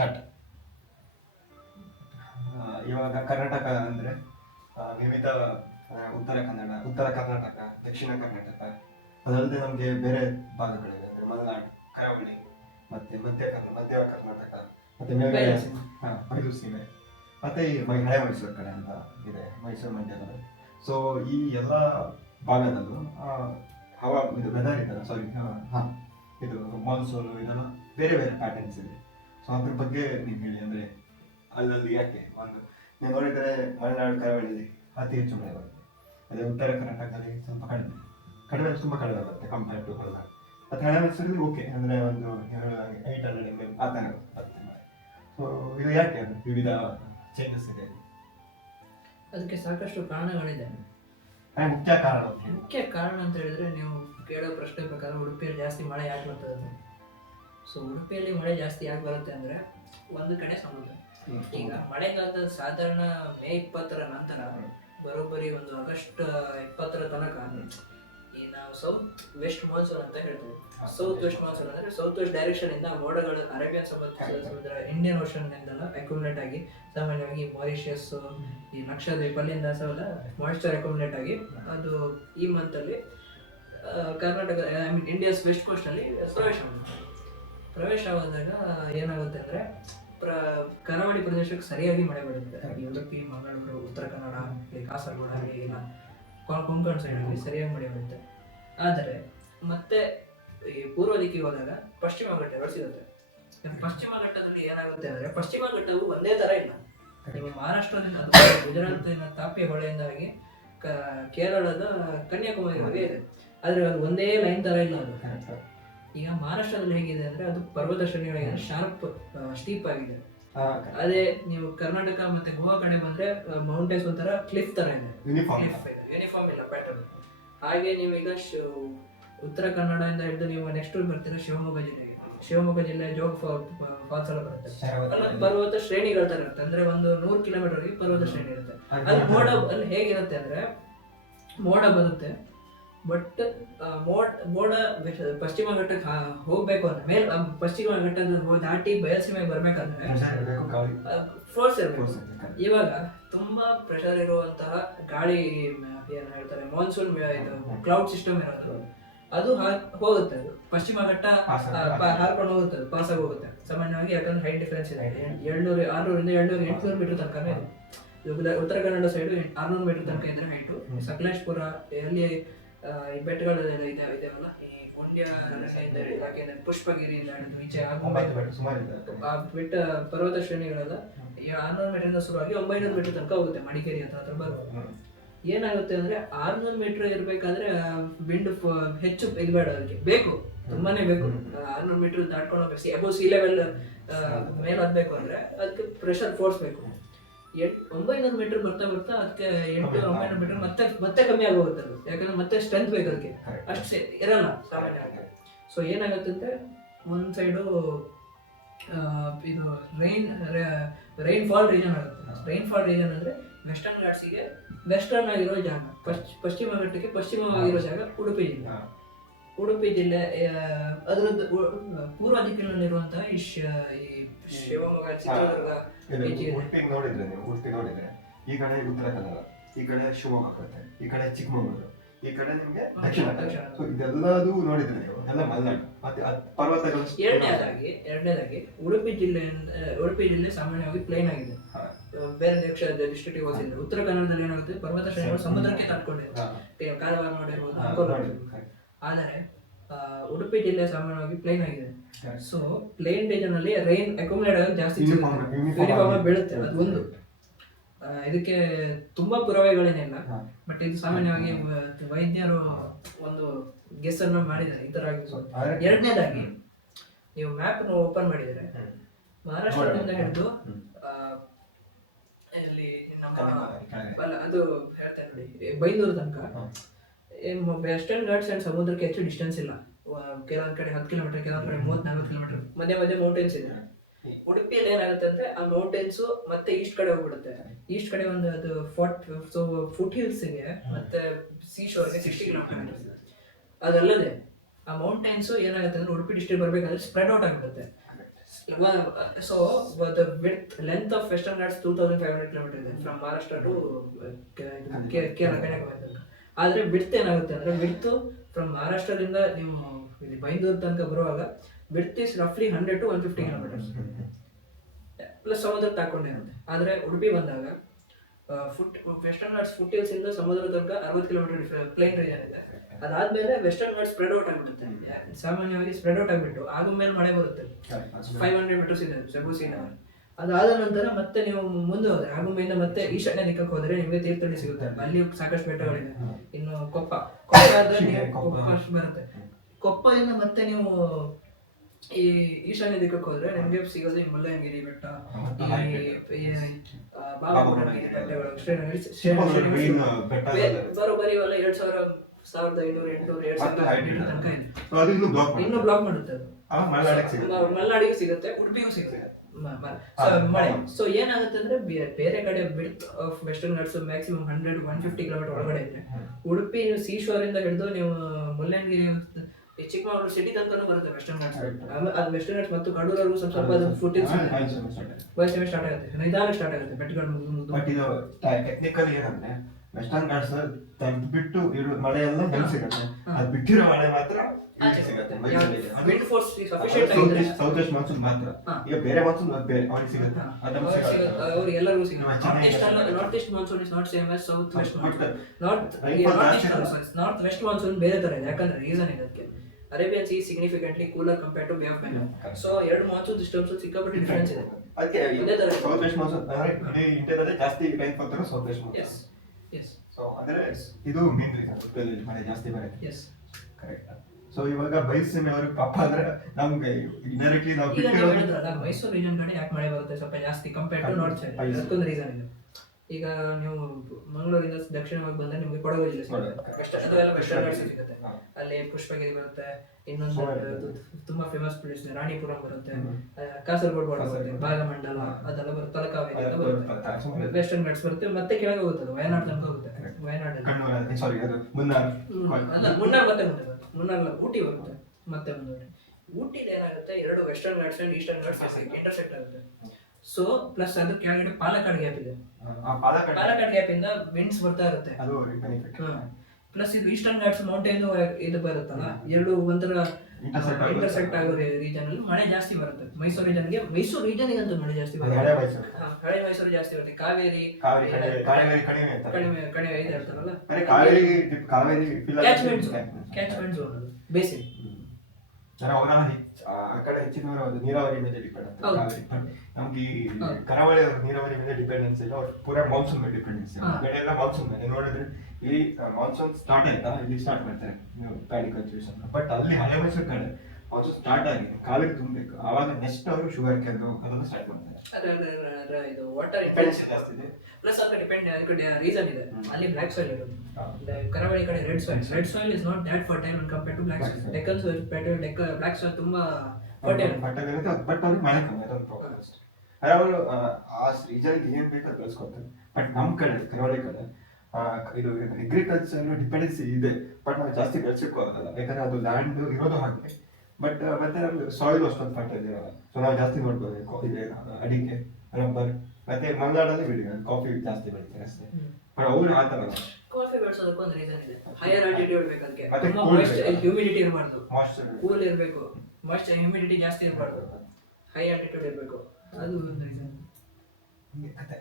Start ಇವಾಗ ಕರ್ನಾಟಕ ಅಂದ್ರೆ ವಿವಿಧ ಉತ್ತರ ಕನ್ನಡ ಉತ್ತರ ಕರ್ನಾಟಕ ದಕ್ಷಿಣ ಕರ್ನಾಟಕ ಅದಲ್ಲದೆ ನಮಗೆ ಬೇರೆ ಭಾಗಗಳಿವೆ ಅಂದ್ರೆ ಮಲೆನಾಡು ಕರಾವಳಿ ಮತ್ತೆ ಮಧ್ಯ ಮಧ್ಯ ಕರ್ನಾಟಕ ಮತ್ತೆ ಮೇಲ್ಗಡೆ ಬಯಲು ಹಾ, ಬಯಲು ಸೀಮೆ ಮತ್ತೆ ಈ ಹಳೆ ಮೈಸೂರು ಕಡೆ ಅಂತ ಇದೆ ಮೈಸೂರು ಮಂಡ್ಯದಲ್ಲಿ. ಸೊ ಈ ಎಲ್ಲ ಭಾಗದಲ್ಲೂ ಹವಾ ಇದು ವೆದರ್ ಇದೆಲ್ಲ ಸಾರಿ ಹಾಂ ಇದು ಮಾನ್ಸೂನು ಇದೆಲ್ಲ ಬೇರೆ ಬೇರೆ ಪ್ಯಾಟರ್ನ್ಸ್ ಇದೆ. ಸೊ ಅದ್ರ ಬಗ್ಗೆ ನೀವು ಹೇಳಿ ಅಂದರೆ ಅಲ್ಲಲ್ಲಿ ಯಾಕೆ? ಒಂದು ನೀವು ನೋಡಿದರೆ ಮಲೆನಾಡು ಕರಾವಳಿಯಲ್ಲಿ ಅತಿ ಹೆಚ್ಚು ಮಳೆ ಬರುತ್ತೆ. ಅದೇ ಉತ್ತರ ಕರ್ನಾಟಕದಲ್ಲಿ ಸ್ವಲ್ಪ ಕಡಿಮೆ. ಕಡಿಮೆ ತುಂಬ ಕಡಿಮೆ ಬರುತ್ತೆ ಕಂಪೇರ್ ಟು ಮಲೆನಾಡು ಮತ್ತು ಹಳೆ ಮೈಸೂರಲ್ಲಿ ಓಕೆ ಅಂದರೆ ಒಂದು ಏಯ್ಟ್ ಹಂಡ್ರೆಡ್ ಎಂ ಎಲ್ ಆ ಥರ ಬರುತ್ತೆ ಮಳೆ. ಸೊ ಇದು ಯಾಕೆ ಅದು ವಿವಿಧ ಚೇಂಜಸ್ ಇದೆ? ಅದಕ್ಕೆ ಸಾಕಷ್ಟು ಕಾರಣಗಳಿದೆ. ಮುಖ್ಯ ಕಾರಣ ಅಂತ ಮುಖ್ಯ ಕಾರಣ ಅಂತ ಹೇಳಿದ್ರೆ ನೀವು ಕೇಳೋ ಪ್ರಶ್ನೆ ಪ್ರಕಾರ ಉಡುಪಿಯಲ್ಲಿ ಜಾಸ್ತಿ ಮಳೆ ಯಾಕೆ ಬರ್ತದೆ ಸೊ ಉಡುಪಿಯಲ್ಲಿ ಮಳೆ ಜಾಸ್ತಿ ಯಾಕೆ ಬರುತ್ತೆ ಅಂದರೆ ಒಂದು ಕಡೆ ಸಮುದ್ರ. ಈಗ ಮಳೆಗಾಲದ ಸಾಧಾರಣ ಮೇ ಇಪ್ಪತ್ತರ ನಂತರ ಬರೋಬ್ಬರಿ ಒಂದು ಆಗಸ್ಟ್ ಇಪ್ಪತ್ತರ ತನಕ ಈ ನಾವು ಸೌತ್ ವೆಸ್ಟ್ ಮಾನ್ಸೂನ್ ಅಂತ ಹೇಳ್ತೀವಿ. ಸೌತ್ ವೆಸ್ಟ್ ಮಾನ್ಸೂನ್ ಅಂದ್ರೆ ಸೌತ್ ವೆಸ್ಟ್ ಡೈರೆಕ್ಷನ್ ಇಂದ ಮೋಡಗಳು ಅರೇಬಿಯನ್ ಸಮುದ್ರ ಸಮುದ್ರ ಇಂಡಿಯನ್ ಓಷನ್ ನಿಂದೆಲ್ಲ ಅಕ್ಯುಮುಲೇಟ್ ಆಗಿ ಸಾಮಾನ್ಯವಾಗಿ ಮಾರಿಷಿಯಸ್ ಈ ಲಕ್ಷದ್ವೀಪ ಅಲ್ಲಿಂದ ಸಹ ಮಾಯಿಶ್ಚರ್ ಅಕ್ಯುಮುಲೇಟ್ ಆಗಿ ಅದು ಈ ಮಂತ್ ಅಲ್ಲಿ Karnataka I mean India's west coast ಅಲ್ಲಿ ಪ್ರವೇಶ ಆಗುತ್ತೆ ಪ್ರವೇಶ ಆದಾಗ ಏನಾಗುತ್ತೆ ಅಂದರೆ ಪ್ರ ಕರಾವಳಿ ಪ್ರದೇಶಕ್ಕೆ ಸರಿಯಾಗಿ ಮಳೆ ಬೀಳುತ್ತೆ. ಉಡುಪಿ ಮಂಗಳೂರು ಉತ್ತರ ಕನ್ನಡ ಕಾಸರಗೋಡ ಹಾಗೆ ಇಲ್ಲ ಕೊ- ಕೊಂಕಣ ಸೈಡಲ್ಲಿ ಸರಿಯಾಗಿ ಮಳೆ ಬೀಳುತ್ತೆ. ಆದರೆ ಮತ್ತೆ ಈ ಪೂರ್ವ ದಿಕ್ಕಿಗೆ ಹೋದಾಗ ಪಶ್ಚಿಮ ಘಟ್ಟ ಎರಡು ಸಿಗುತ್ತೆ ಪಶ್ಚಿಮ ಘಟ್ಟದಲ್ಲಿ ಏನಾಗುತ್ತೆ ಅಂದರೆ ಪಶ್ಚಿಮ ಘಟ್ಟವು ಒಂದೇ ತರ ಇಲ್ಲ. ನೀವು ಮಹಾರಾಷ್ಟ್ರದಿಂದ ಅಥವಾ ಗುಜರಾತಿನ ತಾಪಿ ಹೊಳೆಯಿಂದಾಗಿ ಕೇರಳದ ಕನ್ಯಾಕುಮಾರಿವರೆಗೆ ಇದೆ. ಆದರೆ ಅದು ಒಂದೇ ಲೈನ್ ತರ ಇಲ್ಲ ಅದು. ಈಗ ಮಹಾರಾಷ್ಟ್ರದಲ್ಲಿ ಹೇಗಿದೆ ಅಂದ್ರೆ ಅದು ಪರ್ವತ ಶ್ರೇಣಿಗಳಿಗೆ ಶಾರ್ಪ್ ಸ್ಟೀಪ್ ಆಗಿದೆ. ಅದೇ ನೀವು ಕರ್ನಾಟಕ ಮತ್ತೆ ಗೋವಾ ಕಡೆ ಬಂದ್ರೆ ಮೌಂಟೇನ್ಸ್ ಒಂಥರ ಕ್ಲಿಫ್ ತರ ಇದೆ. ಯೂನಿಫಾರ್ಮ್ ಇಲ್ಲ. ಪ್ಯಾಟರ್ನ್ ಹಾಗೆ ನೀವು ಈಗ ಶಿ- ಉತ್ತರ ಕನ್ನಡದಿಂದ ಹಿಡಿದು ನೀವು ನೆಕ್ಸ್ಟ್ ಬರ್ತೀರಾ ಶಿವಮೊಗ್ಗ ಜಿಲ್ಲೆಗೆ. ಶಿವಮೊಗ್ಗ ಜಿಲ್ಲೆ ಜೋಗ ಫಾಲ್ಸ್ ಎಲ್ಲ ಬರುತ್ತೆ. ಪರ್ವತ ಶ್ರೇಣಿಗಳ ತರ ಇರುತ್ತೆ. ಅಂದ್ರೆ ಒಂದು ನೂರು ಕಿಲೋಮೀಟರ್ ಪರ್ವತ ಶ್ರೇಣಿ ಇರುತ್ತೆ. ಅಲ್ಲಿ ಮೋಡ ಅಲ್ಲಿ ಹೇಗಿರುತ್ತೆ ಅಂದ್ರೆ ಮೋಡ ಬರುತ್ತೆ. ಬಟ್ ಮೋಡ ಮೋಡ ಪಶ್ಚಿಮ ಘಟ್ಟಕ್ಕೆ ಹೋಗ್ಬೇಕು ಅಂದ್ರೆ ಮೇಲ್ ಪಶ್ಚಿಮ ಘಟ್ಟ ಹೋಗಿ ದಾಟಿ ಬಯಲ್ಸೀಮೆಗೆ ಬರ್ಬೇಕಂದ್ರೆ ಫೋರ್ಸ್ ಇರಬೇಕು ಇವಾಗ ತುಂಬಾ ಪ್ರೆಷರ್ ಇರುವಂತಹ ಗಾಳಿ ಏನ ಹೇಳ್ತಾರೆ ಮಾನ್ಸೂನ್ ಇದು ಕ್ಲೌಡ್ ಸಿಸ್ಟಮ್ ಇರೋದು. ಅದು ಹೋಗುತ್ತೆ. ಅದು ಪಶ್ಚಿಮ ಘಟ್ಟ ಹಾರ್ಕೊಂಡು ಹೋಗುತ್ತೆ ಪಾಸ್ ಆಗಿ ಹೋಗುತ್ತೆ. ಸಾಮಾನ್ಯವಾಗಿ ಯಾಕಂದ್ರೆ ಹೈಟ್ ಡಿಫರೆನ್ಸ್ ಇದೆ. ಏಳ್ನೂರು ಆರ್ನೂರಿಂದ ಏಳ್ನೂರು ಎಂಟುನೂರು ಮೀಟರ್ ತನಕ ಇದೆ. ಉತ್ತರ ಕನ್ನಡ ಸೈಡ್ ಆರ್ನೂರು ಮೀಟರ್ ತನಕ ಇದ್ರೆ ಹೈಟು ಸಕಲೇಶ್ಪುರ ಎಲ್ಲಿ ಈ ಬೆಟ್ಟಗಳಲ್ಲೆಲ್ಲ ಇದೆ ಇದಾವಲ್ಲ? ಈ ಗುಂಡ್ಯ ಯಾಕೆಂದ್ರೆ ಪುಷ್ಪಗಿರಿಯಿಂದ ಹಿಡಿದು ಈಚೆ ಸುಮಾರು ಇದೆ ಆ ಬೆಟ್ಟ ಪರ್ವತ ಶ್ರೇಣಿಗಳೆಲ್ಲ ಈ ಆರ್ನೂರು ಮೀಟರ್ ಶುರುವಾಗಿ ಒಂಬೈನೂರು ಮೀಟರ್ ತನಕ ಹೋಗುತ್ತೆ ಮಡಿಕೇರಿ ಅಂತ ಹತ್ರ ಬರುವ ಏನಾಗುತ್ತೆ ಅಂದ್ರೆ ಆರ್ನೂರು ಮೀಟರ್ ಇರ್ಬೇಕಾದ್ರೆ ವಿಂಡ್ ಬಿಂಡು ಹೆಚ್ಚು ಇದು ಬೇಡ ಅದಕ್ಕೆ. ಬೇಕು ತುಂಬಾನೇ ಬೇಕು. ಆರ್ನೂರು ಮೀಟರ್ ದಾಟ್ಕೊಂಡು ಹೋಗ್ಬೇಕು ಅಬೌವ್ ಸಿ ಲೆವೆಲ್ ಮೇಲೆ ಹತ್ಬೇಕು ಅಂದ್ರೆ ಅದಕ್ಕೆ ಪ್ರೆಷರ್ ಫೋರ್ಸ್ ಬೇಕು. ಒಂಬೈನೂರು ಮೀಟರ್ ಬರ್ತಾ ಬರ್ತಾ ಅದಕ್ಕೆ ಎಂಟು ಒಂಬೈನೂರು ಮೀಟರ್ ಮತ್ತೆ ಮತ್ತೆ ಕಮ್ಮಿ ಆಗೋಗುತ್ತೆ ಯಾಕಂದ್ರೆ ಮತ್ತೆ ಸ್ಟ್ರೆಂತ್ ಬೇಕು ಅದಕ್ಕೆ. ಅಷ್ಟು ಇರಲ್ಲ ಸಾಮಾನ್ಯವಾಗಿ. ಸೊ ಏನಾಗುತ್ತೆ ಅಂದ್ರೆ ಒಂದ್ ಸೈಡು ಇದು ರೈನ್ ರೈನ್ ಫಾಲ್ ರೀಜನ್ ಆಗುತ್ತೆ. ರೈನ್ ಫಾಲ್ ರೀಜನ್ ಅಂದ್ರೆ ವೆಸ್ಟರ್ನ್ ಘಾಟ್ಸಿಗೆ ವೆಸ್ಟರ್ನ್ ಆಗಿರೋ ಜಾಗ. ಪಶ್ಚ್- ಪಶ್ಚಿಮ ಘಟ್ಟಕ್ಕೆ ಪಶ್ಚಿಮವಾಗಿರೋ ಜಾಗ ಉಡುಪಿ ಜಿಲ್ಲೆ. ಉಡುಪಿ ಜಿಲ್ಲೆ ಅದರದ್ದು ಪೂರ್ವ ದಿಕ್ಕಿನಲ್ಲಿರುವಂತಹ ಈ ಶಿವಮೊಗ್ಗ ಚಿತ್ರದುರ್ಗ ಇದೆ. ಉಡುಪಿ ನೋಡಿದ್ರೆ ನೀವು ಉಡುಪಿ ನೋಡಿದ್ರೆ ಈ ಕಡೆ ಉತ್ತರ ಕನ್ನಡ ಈ ಕಡೆ ಶಿವಮೊಗ್ಗ ಬರುತ್ತೆ ಈ ಕಡೆ ಚಿಕ್ಕಮಗಳೂರು ಈ ಕಡೆ ನಿಮ್ಗೆ ದಕ್ಷಿಣ ಕನ್ನಡ. ಸೊ ಇದೆಲ್ಲದೂ ನೋಡಿದ್ರೆ ನೀವು ಎಲ್ಲ ಮಲೆನಾಡು ಮತ್ತೆ ಪರ್ವತಗಳು ಎರಡನೇದಾಗಿ ಎರಡನೇದಾಗಿ ಉಡುಪಿ ಜಿಲ್ಲೆ ಉಡುಪಿ ಜಿಲ್ಲೆ ಸಾಮಾನ್ಯವಾಗಿ ಪ್ಲೇನ್ ಆಗಿದೆ ಬೇರೆ ದೇಶ ಡಿಸ್ಟ್ರಿಕ್ಟ್ ಹೋಗಿದ್ರೆ ಉತ್ತರ ಕನ್ನಡದಲ್ಲಿ ಏನಾಗುತ್ತೆ ಪರ್ವತ ಶ್ರೇಣಿಗಳು ಸಮುದ್ರಕ್ಕೆ ತಟ್ಕೊಂಡಿದೆ. ಈಗ ಕಾರವಾರ ನೋಡಿರ್ಬೋದು. ಆದರೆ ಉಡುಪಿ ಜಿಲ್ಲೆ ಸಾಮಾನ್ಯವಾಗಿ ಪ್ಲೇನ್ ಆಗಿದೆ. ಸೊ ಪ್ಲೇನ್ ರೀಜನ್ ಅಲ್ಲಿ ರೈನ್ ಅಕ್ಯುಮುಲೇಟ್ ಆಗೋದು ಜಾಸ್ತಿ ಯೂನಿಫಾರ್ಮ್ ಬೀಳುತ್ತೆ ಅದು ಒಂದು. ಇದಕ್ಕೆ ತುಂಬಾ ಪುರಾವೆಗಳೇನಿಲ್ಲ. ಬಟ್ ಇದು ಸಾಮಾನ್ಯವಾಗಿ ವೈದ್ಯರು ಒಂದು ಗೆಸ್ ಅನ್ನು ಮಾಡಿದ್ದಾರೆ. ಈ ತರ ಎರಡನೇದಾಗಿ ನೀವು ಮ್ಯಾಪ್ ಓಪನ್ ಮಾಡಿದ್ರೆ ಮಹಾರಾಷ್ಟ್ರದಿಂದ ಹಿಡಿದು ಇಲ್ಲಿ ನಮ್ಮ ಅಲ್ಲ ಅದು ಹೇಳ್ತೇನೆ ನೋಡಿ ಬೈಂದೂರು ತನಕ. ವೆಸ್ಟರ್ನ್ ಘಾಟ್ಸ್ ಅಂಡ್ ಸಮುದ್ರಕ್ಕೆ ಹೆಚ್ಚು ಡಿಸ್ಟೆನ್ಸ್ ಇಲ್ಲ. ಕೆಲವೊಂದು ಕಡೆ ಹತ್ತು ಕಿಲೋಮೀಟರ್ ಕೆಲವೊಂದು ಕಡೆ ಮೂವತ್ ನಲ್ವತ್ತು ಕಿಲೋಮೀಟರ್ ಮಧ್ಯೆ ಮಧ್ಯೆ ಮೌಂಟೇನ್ಸ್ ಇದೆ. ಉಡುಪಿಯಲ್ಲಿ ಏನಾಗುತ್ತೆ ಅಂದ್ರೆ ಆ ಮೌಂಟೇನ್ಸ್ ಮತ್ತೆ ಈಸ್ಟ್ ಕಡೆ ಹೋಗ್ಬಿಡುತ್ತೆ. ಈಸ್ಟ್ ಕಡೆ ಒಂದು ಅದು ಫೋರ್ಟ್ ಸೊ ಫುಟ್ ಹಿಲ್ಸ್ಗೆ ಮತ್ತೆ ಸೀ ಶೋರ್ಗೆ ಸಿಕ್ಸ್ಟಿ ಕಿಲೋಮೀಟರ್ ಅದಲ್ಲದೆ ಆ ಮೌಂಟೇನ್ಸ್ ಏನಾಗುತ್ತೆ ಅಂದ್ರೆ ಉಡುಪಿ ಡಿಸ್ಟ್ರಿಕ್ಟ್ ಬರಬೇಕಾದ್ರೆ ಸ್ಪ್ರೆಡ್ ಔಟ್ ಆಗಿಬಿಡುತ್ತೆ. So the width length of Western Ghats two thousand five hundred kilometer ಇದೆ. ಫ್ರಮ್ ಮಹಾರಾಷ್ಟ್ರ ಟು ಕೇರಳ ಕನ್ಯಾಕುಮಾರಿ ತನಕ ಆದ್ರೆ ಬಿಡ್ತ್ ಏನಾಗುತ್ತೆ ಅಂದ್ರೆ ಬಿಡ್ತು ಫ್ರಮ್ ಮಹಾರಾಷ್ಟ್ರದಿಂದ ನೀವು ಇಲ್ಲಿ ಬೈಂದೂರ್ ತನಕ ಬರುವಾಗ breadth is ರಫ್ಲಿ hundred to one fifty kilometers plus ಸಮುದ್ರ ತಾಕೊಂಡಿರುತ್ತೆ ಆದ್ರೆ ಉಡುಪಿ ಬಂದಾಗ foot Western Ghats foot hills ಇಂದ ಸಮುದ್ರ ತನಕ ಅರವತ್ತು ಕಿಲೋಮೀಟರ್ ಪ್ಲೇನ್ ರೇಂಜ್ ಇದೆ. ಅದಾದ್ಮೇಲೆ ವೆಸ್ಟರ್ನ್ ಘಾಟ್ ಸ್ಪ್ರೆಡ್ ಔಟ್ ಆಗಿಬಿಡುತ್ತೆ. ಸಾಮಾನ್ಯವಾಗಿ ಸ್ಪ್ರೆಡ್ ಔಟ್ ಆಗಿಬಿಟ್ಟು ಆಗ ಮೇಲೆ ಮಳೆ ಬರುತ್ತೆ. ಫೈವ್ ಹಂಡ್ರೆಡ್ ಮೀಟರ್ಸ್ ಇದೆ ಸೆಬುಸಿನ ಅದಾದ ನಂತರ ಮತ್ತೆ ನೀವು ಮುಂದೆ ಹೋದ್ರೆ ಆಗುಂಬೆಯಿಂದ ಮತ್ತೆ ಈಶಾನ್ಯ ದಿಕ್ಕಕ್ಕೆ ಹೋದ್ರೆ ನಿಮಗೆ ತೀರ್ಥಹಳ್ಳಿ ಸಿಗುತ್ತೆ. ಅಲ್ಲಿ ಸಾಕಷ್ಟು ಬೆಟ್ಟಗಳಿದೆ ಇನ್ನು ಕೊಪ್ಪ. ಕೊಪ್ಪ. ಆದ್ರೆ ಕೊಪ್ಪ ಬರುತ್ತೆ. ಕೊಪ್ಪದಿಂದ ಮತ್ತೆ ನೀವು ಈ ಈಶಾನ್ಯ ದಿಕ್ಕಕ್ಕೆ ಹೋದ್ರೆ ನಿಮ್ಗೆ ಸಿಗೋದು ಈ ಮುಳ್ಳಯ್ಯನಗಿರಿ ಬೆಟ್ಟ ಈ ಬೆಟ್ಟಗಳು. ಬರೋಬ್ಬರಿ ಇವೆಲ್ಲ ಎರಡ್ ಸಾವಿರ ಸಾವಿರದ ಐನೂರು ಎಂಟುನೂರು ಎರಡ್ ಸಾವಿರದ ಮೀಟರ್ ತನಕ ಇದೆ. ಇನ್ನು ಬ್ಲಾಕ್ ಮಾಡುತ್ತೆ. ಅದು. ಮಲೆನಾಡಿಗೆ ಸಿಗುತ್ತೆ ಉಡುಪಿಗೂ ಸಿಗುತ್ತೆ. ಮಳೆ. ಸೊ ಏನಾಗುತ್ತೆ ಅಂದ್ರೆ ಬೇರೆ ಕಡೆ breadth of Western Ghats maximum hundred one fifty kilometer ಒಳಗಡೆ ಇದ್ರೆ ಉಡುಪಿ ಸಿ ಶೋರ್ ಇಂದ ಹಿಡಿದು ನೀವು ಮುಲ್ಲಂಗಿರಿ ಚಿಕ್ಕಮಗಳೂರು ಸಿಟಿ ತನಕ ಬರುತ್ತೆ ವೆಸ್ಟರ್ನ್ ಘಾಟ್ಸ್ ಅದು ವೆಸ್ಟರ್ನ್ ಘಾಟ್ಸ್ ಮತ್ತು ಕಡೂರವರೆಗೂ ಸ್ವಲ್ಪ ಸ್ವಲ್ಪ ಅದು ಫುಟೇಜ್ ಸ್ಟಾರ್ಟ್ ಆಗುತ್ತೆ. ನಿಧಾನ ಸ್ಟಾರ್ಟ್ ಆಗುತ್ತೆ. ಬೆಟ್ಟಗಳು ಮುಗಿದು ಮುಗಿದು. ಬಟ್ ಇದು ಟೆಕ್ನಿಕಲ್ ಏನಂದ್ರೆ ವೆಸ್ಟರ್ನ್ ಗಾಟ್ಸ್ ತೆಗ್ದು ಬಿಟ್ಟು ಇರೋ ಮಳೆ ಎಲ್ಲ ಹೆಂಗ್ ಸಿಗುತ್ತೆ. ಅದ್ ಬಿಟ್ಟಿರೋ ಮಳೆ ಮಾತ್ರ ಇಲ್ಲಿ ಸಿಗುತ್ತೆ ಸೌತ್ ವೆಸ್ಟ್ ಮಾನ್ಸೂನ್ ಮಾತ್ರ. ಈಗ ಬೇರೆ ಮಾನ್ಸೂನ್ ಬೇರೆ ಅವ್ರಿಗೆ ಸಿಗುತ್ತೆ. ಎಲ್ಲರಿಗೂ ಸಿಗುತ್ತೆ. North east monsoon is not same as south west monsoon north north west monsoon ಬೇರೆ ತರ ಇದೆ. ಯಾಕಂದ್ರೆ ರೀಸನ್ ಇದಕ್ಕೆ Arabian sea significantly cooler compare to Bay of Bengal so ಎರಡು ಮಾನ್ಸೂನ್ ಸಿಸ್ಟಮ್ಸ್ ಸಿಕ್ಕಾಪಟ್ಟೆ ಡಿಫರೆನ್ಸ್ ಇದೆ. ಅದಕ್ಕೆ. ಸೌತ್ ವೆಸ್ಟ್ ಮಾನ್ಸೂನ್ ಇಂಡಿಯಾದಲ್ಲೇ ಜಾಸ್ತಿ rainfall south west monsoon so ಅಂದ್ರೆ ಇದು ಮೇನ್ ರೀಸನ್ ಮಳೆ ಜಾಸ್ತಿ ಬರುತ್ತೆ. ಎಸ್ ಕರೆಕ್ಟ್ ಸೊ ಇವಾಗ ಬಯಲುಸೀಮೆ ಅವ್ರಿಗೆ ಪಾಪ ಅಂದ್ರೆ ನಮ್ಗೆ ಇಂಡೈರೆಕ್ಟ್ಲಿ ನಾವು ಮೈಸೂರು ರೀಜನ್ ಕಡೆ ಯಾಕೆ ಮಳೆ ಬರುತ್ತೆ? ಸ್ವಲ್ಪ ಜಾಸ್ತಿ ಕಂಪೇರ್ ಟು ನಾರ್ತ್ ಸೈಡ್. ಅದಕ್ಕೊಂದು ರೀಸನ್ ಇದೆ. ಈಗ ನೀವು ಮಂಗಳೂರಿಂದ ದಕ್ಷಿಣವಾಗಿ ಬಂದ್ರೆ ನಿಮಗೆ ಕೊಡಗು ಜಿಲ್ಲೆ ಸಿಗುತ್ತೆ. ವೆಸ್ಟರ್ನ್ ಅದೆಲ್ಲ ವೆಸ್ಟರ್ನ್ ಘಾಟ್ಸ್ ಸಿಗುತ್ತೆ. ಅಲ್ಲಿ ಪುಷ್ಪಗಿರಿ ಬರುತ್ತೆ ಇನ್ನೊಂದು ತುಂಬಾ ಫೇಮಸ್ ಪ್ಲೇಸ್ ರಾಣಿಪುರಂ ಬರುತ್ತೆ ಕಾಸರಗೋಡ್ border ಬರುತ್ತೆ. ಭಾಗಮಂಡಲ ಅದೆಲ್ಲ ಬರುತ್ತೆ ತಲಕಾವೇರಿ ಎಲ್ಲ ಬರುತ್ತೆ. ವೆಸ್ಟರ್ನ್ ಘಾಟ್ಸ್ ಬರುತ್ತೆ ಮತ್ತೆ ಕೆಳಗೆ ಹೋಗುತ್ತೆ ಅದು ವಯನಾಡ್ ತನಕ ಹೋಗುತ್ತೆ. ವಯನಾಡ್ ಮುನ್ನಾರ್. ಅಲ್ಲ ಮುನ್ನಾರ್. ಮತ್ತೆ ಮುಂದೆ ಬರುತ್ತೆ. ಮುನ್ನಾರ್ ಅಲ್ಲ, ಊಟಿ ಬರುತ್ತೆ ಮತ್ತೆ ಮುಂದೆ ಊಟಿಲಿ ಏನಾಗುತ್ತೆ ಎರಡು Western Ghats and Eastern Ghats intersect ಆಗುತ್ತೆ. ಸೊ ಪ್ಲಸ್ ಅದು ಕೆಳಗಡೆ ಪಾಲಕಾಡ್ ಗ್ಯಾಪ್ ಇದೆ ಪಾಲಕ್ಕಾಡ್ ಗ್ಯಾಪ್ ಇಂದ ವಿಂಡ್ಸ್ ಬರ್ತಾ ಇರುತ್ತೆ. ಪ್ಲಸ್ ಇದು ಈಸ್ಟರ್ನ್ ಘಾಟ್ಸ್ ಮೌಂಟೇನ್ ಇದು ಬರುತ್ತಲ್ಲ ಎರಡು ಒಂಥರ ಆಗುತ್ತೆ. ಇಂಟರ್ಸೆಕ್ಟ್ ಆಗೋ ರೀಜನ್ ಅಲ್ಲಿ ಮಳೆ ಜಾಸ್ತಿ ಬರುತ್ತೆ. ಮೈಸೂರು ರೀಜನ್ಗೆ ಮೈಸೂರು ರೀಜನ್ಗೆ ಅಂತೂ ಮಳೆ ಜಾಸ್ತಿ ಬರುತ್ತೆ. ಮೈಸೂರು ಹಳೆ ಮೈಸೂರು ಜಾಸ್ತಿ ಬರುತ್ತೆ. ಕಾವೇರಿ ಕಾವೇರಿ ಕಡಿಮೆ ಕಡಿಮೆ ಇದೆ fill ಕ್ಯಾಚ್ಮೆಂಟ್. ಕ್ಯಾಚ್ಮೆಂಟ್ ಝೋನ್ ಅದು ಬೇಸಿನ್ ಅಂದ್ರೆ ಅವರ ಆ ಆ ಕಡೆ ಹೆಚ್ಚಿನವರು ಅದು ನೀರಾವರಿ ಮೇಲೆ ಡಿಪೆಂಡ್ ನಮ್ಗೆ ಈ ಕರಾವಳಿ ಅವ್ರ ನೀರಾವರಿ ಮೇಲೆ ಡಿಪೆಂಡೆನ್ಸ್ ಇಲ್ಲ ಅವ್ರು ಪೂರಾ ಮಾನ್ಸೂನ್ ಮೇಲೆ ಡಿಪೆಂಡೆನ್ಸ್ ಹಾ. ಕಡೆ ಎಲ್ಲ ಮಾನ್ಸೂನ್ ಮೇಲೆ. ನೋಡಿದ್ರೆ ಇಲ್ಲಿ ಮಾನ್ಸೂನ್ ಸ್ಟಾರ್ಟ್ ಆಯ್ತಾ? ಇಲ್ಲಿ ಸ್ಟಾರ್ಟ್ ಮಾಡ್ತಾರೆ ಪ್ಯಾಡಿ ಕಲ್ಟಿವೇಶನ್ ಬಟ್ ಅಲ್ಲಿ ಹಳೆ ಮೈಸೂರು ಕಡೆ ಮಾನ್ಸೂನ್ ಸ್ಟಾರ್ಟ್ ಆಗಿ ಕಾಲಕ್ಕೆ ತುಂಬಬೇಕು. ಆವಾಗ ನೆಕ್ಸ್ಟ್ ಅವರು ಶುಗರ್ ಕೆಂದು ಅದನ್ನ ಸ್ಟಾರ್ಟ್ ಮಾಡ್ತಾರೆ. ಇದು ವಾಟರ್ Dependency ಜಾಸ್ತಿ ಇದೆ. ಪ್ಲಸ್ ಅದಕ್ಕೆ ಡಿಪೆಂಡ್ ಅದಕ್ಕೆ ರೀಸನ್ ಇದೆ. ಅಲ್ಲಿ ಬ್ಲ್ಯಾಕ್ ಸಾಯಿಲ್ ಇರೋದು. ಕರಾವಳಿ ಕಡೆ red soil red soil is not that fertile in compare to black soil. Deccan soil better Deccan black soil ತುಂಬಾ ಫರ್ಟೈಲ್ ಫರ್ಟೈಲ್ ಇರುತ್ತೆ. ಬಟ್ ಅವ್ರಿಗೆ ಕಮ್ಮಿ ಅದೊಂದು ಪ್ರಾಬ್ಲಮ್ ಅಷ್ಟೇ. ಅದೇ ಅವರು ಆ ರೀಸನ್ ಏನ್ ಬೇಕೋ ಕಳ್ಸ್ಕೊತಾರೆ ಬಟ್ ನಮ್ಮ ಕಡೆ ಕರಾವಳಿ ಕಡೆ ಇದು ಅಗ್ರಿಕಲ್ಚರ್ ಡಿಪೆಂಡೆನ್ಸಿ ಇದೆ. ಬಟ್ ನಾವು ಜಾಸ್ತಿ ಬೆಳೆಸಕ್ಕೋಗಲ್ಲ ಯಾಕಂದ್ರೆ ಅದು ಲ್ಯಾಂಡ್ ಇರೋದು ಹಾಗೆ. ಬಟ್ ಮತ್ತೆ ನಮ್ಗೆ ಸಾಯಿಲ್ ಅಷ್ಟೊಂದು ಫರ್ಟೈಲ್ ಇರಲ್ಲ ಸೊ ನಾವು ಜಾಸ್ತಿ ನೋಡ್ಬೋದು ಇದೆ ಅಡಿಕೆ ರಬ್ಬರ್ ಮತ್ತೆ ಮಲೆನಾಡಲ್ಲಿ ಬಿಡಿ ಕಾಫಿ ಜಾಸ್ತಿ ಬೆಳಿತಾರೆ ಅಷ್ಟೇ. ಬಟ್ ಅವ್ರು ಆ ಥರ ಕಾಫಿ ಬೆಳೆಸೋದಕ್ಕೂ ಒಂದು ರೀಸನ್ ಇದೆ. ಹೈಯರ್ ಆಲ್ಟಿಟ್ಯೂಡ್ ಬೇಕಂತೆ ತುಂಬಾ ಹ್ಯೂಮಿಡಿಟಿ ಇರಬಾರ್ದು. ಕೂಲ್ ಇರಬೇಕು. ಹ್ಯೂಮಿಡಿಟಿ ಜಾಸ್ತಿ ಇರಬಾರ್ದು. ಹೈ ಆಲ್ಟಿಟ್ಯೂಡ್ ಇರಬೇಕು. ಅದು ಒಂದು ರೀಸನ್ ಹಾಗೆ.